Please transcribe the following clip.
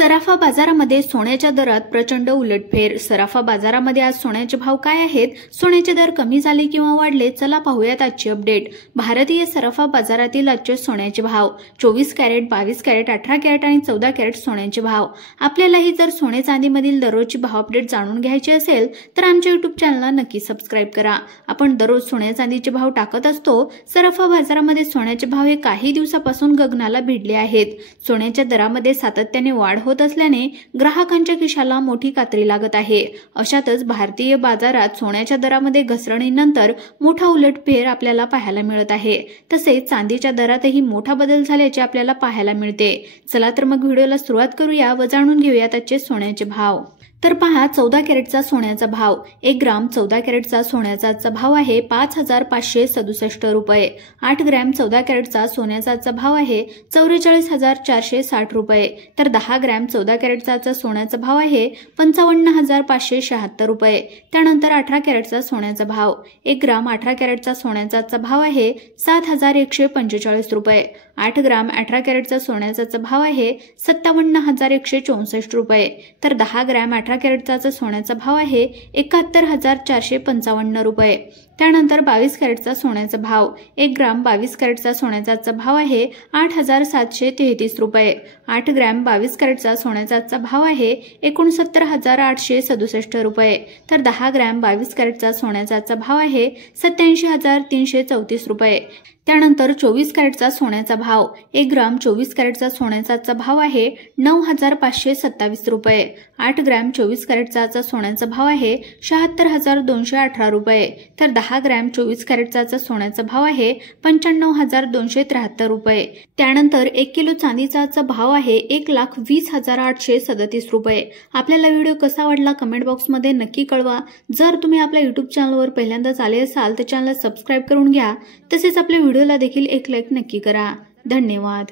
सराफा बाजारामध्ये सोन्याच्या दरात प्रचंड उलटफेर। सराफा बाजारामध्ये आज सोन्याचे भाव काय आहेत, सोन्याचे दर कमी झाले किंवा वाढले, चला पाहूयात आजची अपडेट। भारतीय सराफा बाजारातील आजचे सोन्याचे भाव 24 कॅरेट, 22 कॅरेट, 18 कॅरेट आणि 14 कॅरेट सोन्याचे भाव। आपल्यालाही जर सोने चांदीमधील दररोजची भाव अपडेट जाणून घ्यायची असेल तर आमच्या YouTube चॅनलला नक्की सबस्क्राइब करा। आपण दररोज सोन्या चांदीचे भाव टाकत असतो। सराफा बाजारामध्ये सोन्याचे भाव हे काही दिवसापासून गगनाला भिडले आहेत। सोन्याच्या दरामध्ये सातत्याने वाढ होत असल्याने ग्राहकांच्या खिशाला मोठी कात्री लागत आहे। अशातच भारतीय बाजारात सोन्याच्या दरामध्ये घसरणीनंतर मोठा उलटफेर आपल्याला पाहायला मिळत आहे। तसेच चांदीच्या दरातही मोठा बदल झाल्याचे आपल्याला पाहायला मिळते। चला तर मग व्हिडिओला सुरुवात करूया व जाणून घेऊया आजचे सोन्याचे भाव। तर पहा 14 कॅरेटचा सोन्याचा भाव। 1 ग्राम 14 कॅरेटचा सोन्याचा भाव आहे 5567 रुपये। 8 ग्रॅम 14 कॅरेटचा सोन्याचा भाव आहे 44460 रुपये। तर 10 ग्रॅम 14 कॅरेटचा सोन्याचा भाव आहे 55576 रुपये। त्यानंतर 18 कॅरेटचा सोन्याचा भाव। 1 ग्राम 18 कॅरेटचा सोन्याचा भाव आहे 7145 रुपये। 8 ग्राम 18 कॅरेटचा सोन्याचा भाव आहे 57164 रुपये। तर 10 ग्रॅम 18 कॅरेटचा सोन्याचा भाव आहे 71455 रुपये। त्यानंतर 22 कॅरेटचा सोन्याचा भाव। 1 ग्राम 22 कॅरेटचा सोन्याचा भाव आहे 8733 रुपये। 8 ग्रॅम 22 कॅरेटचा सोन्याचा भाव आहे 69867 रुपये। तर 10 ग्रॅम 22 कॅरेटचा सोन्याचा भाव आहे 87334 रुपये। त्यानंतर 24 कॅरेटचा सोन्याचा भाव। 1 ग्राम 24 कॅरेटचा सोन्याचा भाव आहे 9527 रुपये। 8 ग्रॅम 24 कॅरेटचा सोन्याचा भाव आहे 76218 रुपये। तर 10 ग्रॅम 24 कॅरेटचा सोन्याचा भाव आहे 95273 रुपये। त्यानंतर 1 किलो चांदीचा भाव आहे 1,20,837 रुपये। आपल्याला व्हिडिओ कसा वाटला कमेंट बॉक्समध्ये नक्की कळवा। जर तुम्ही आपल्या YouTube चॅनलवर पहिल्यांदाच आले असाल तर चॅनलला सबस्क्राइब करून घ्या। तसेच आपल्या व्हिडिओला देखील एक लाईक नक्की करा। धन्यवाद।